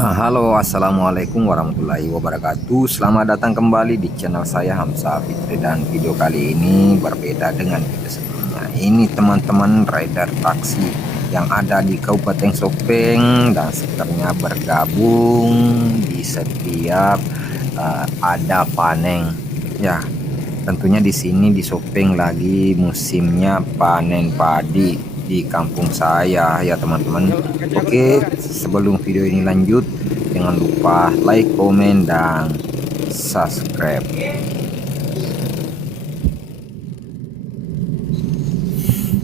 Halo, assalamualaikum warahmatullahi wabarakatuh. Selamat datang kembali di channel saya Hamzah Fitri, dan video kali ini berbeda dengan video sebelumnya. Ini teman-teman rider taksi yang ada di Kabupaten Sopeng dan sekitarnya bergabung di setiap ada panen. Ya, tentunya di sini di Sopeng lagi musimnya panen padi di kampung saya ya teman-teman. Oke, sebelum video ini lanjut, jangan lupa like, komen, dan subscribe.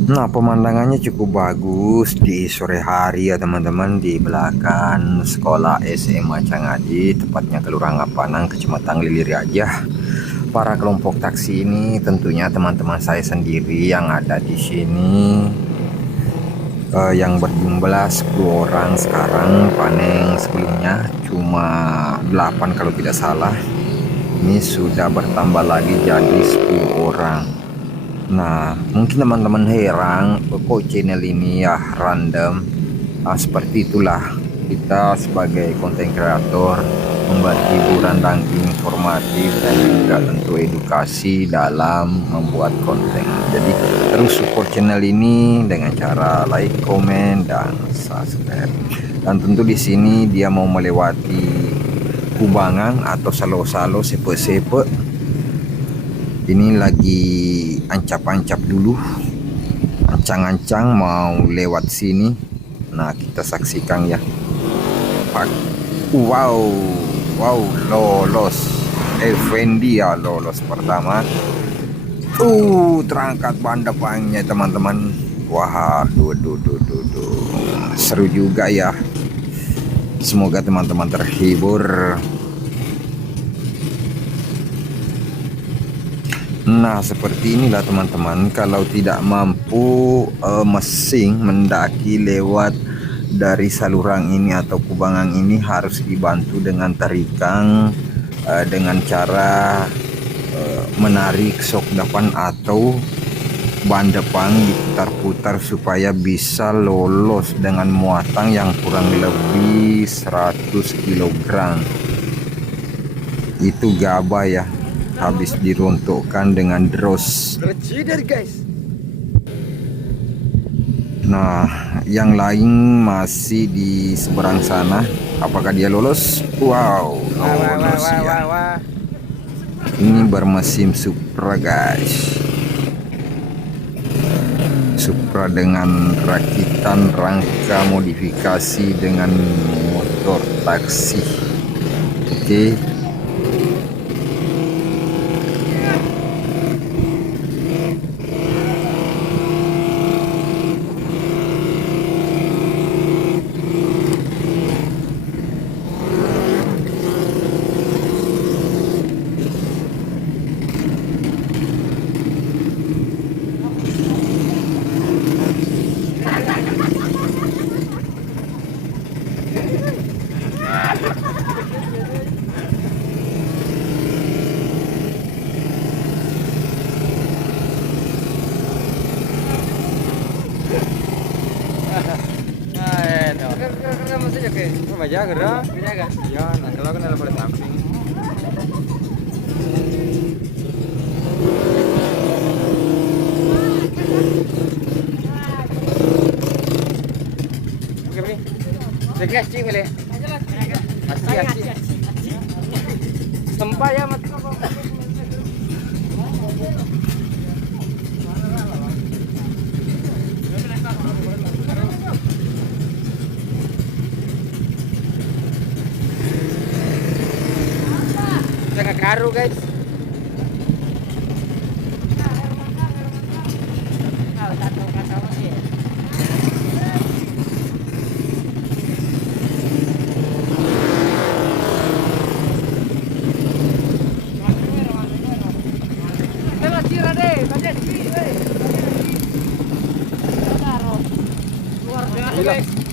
Nah, pemandangannya cukup bagus di sore hari ya teman-teman, di belakang sekolah SMA Cangadi, tepatnya Kelurahan Panang, Kecamatan Lili Raja. Para kelompok taksi ini tentunya teman-teman saya sendiri yang ada di sini, yang berjumlah 10 orang. Sekarang panen sebelumnya cuma 8 kalau tidak salah, ini sudah bertambah lagi jadi 10 orang. Nah, mungkin teman-teman heran kok channel ini ya random. Seperti itulah kita sebagai konten kreator, membuat hiburan dan informatif, dan juga tentu edukasi dalam membuat konten. Jadi terus support channel ini dengan cara like, komen, dan subscribe. Dan tentu di sini dia mau melewati kubangan atau salo-salo, sepe-sepe. Ini lagi ancap-ancap dulu, ancang-ancang mau lewat sini. Nah, kita saksikan ya. Wow, lolos. Effendi ya lolos pertama. Terangkat ban depannya teman-teman. Wah, seru juga ya. Semoga teman-teman terhibur. Nah, seperti inilah teman-teman, kalau tidak mampu mesin mendaki lewat dari saluran ini atau kubangan ini, harus dibantu dengan tarikan dengan cara menarik sok depan atau ban depan diputar-putar supaya bisa lolos dengan muatan yang kurang lebih 100 kg. Itu gabah ya, habis diruntukkan dengan dros. Nah, yang lain masih di seberang sana. Apakah dia lolos? Wow, lolos ya. Ini bermesin Supra guys. Supra dengan rakitan rangka modifikasi dengan motor taksi. Oke. Jaga dah. Jaga. Ya, nah kalau kena pada samping. Oke, beri. Dekat cik boleh. Masih. Sempah ya mati kau. Jangan karu guys. Luar biasa.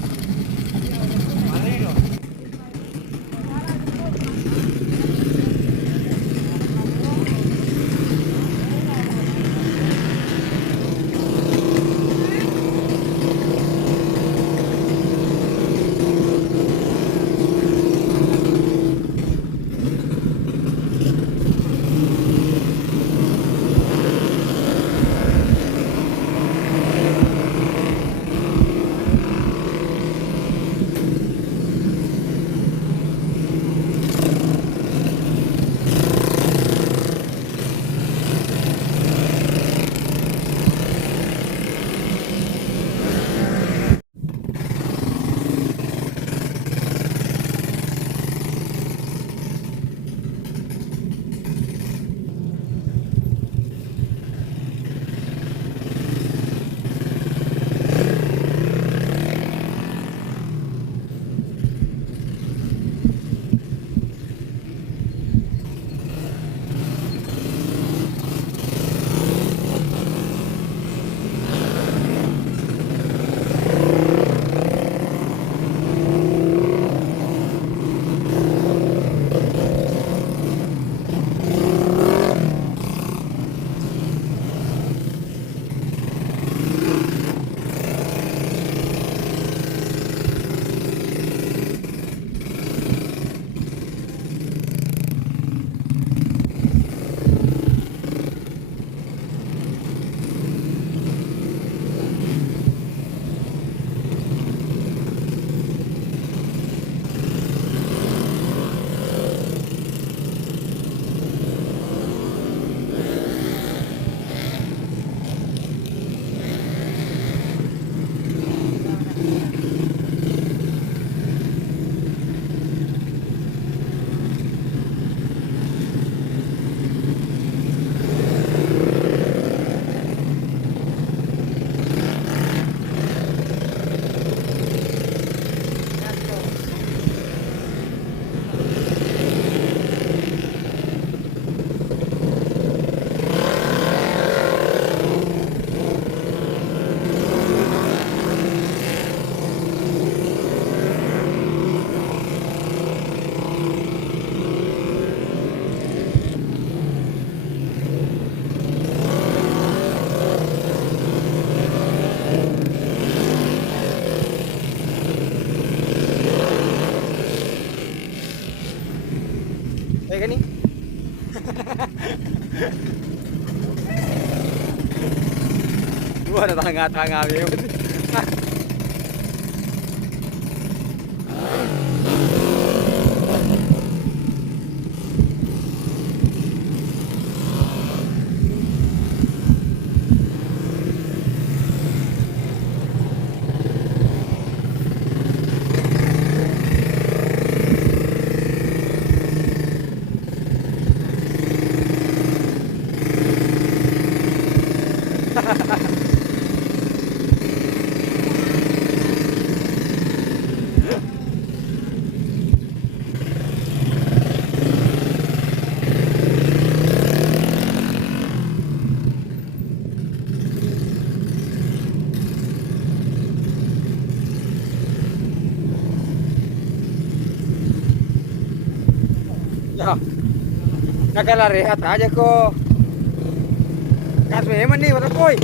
Kayak gini. Gua ada tangga-tangga ya. Ya, kagak lari aja kok. Kasih emang nih, water boy.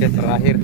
Oke, terakhir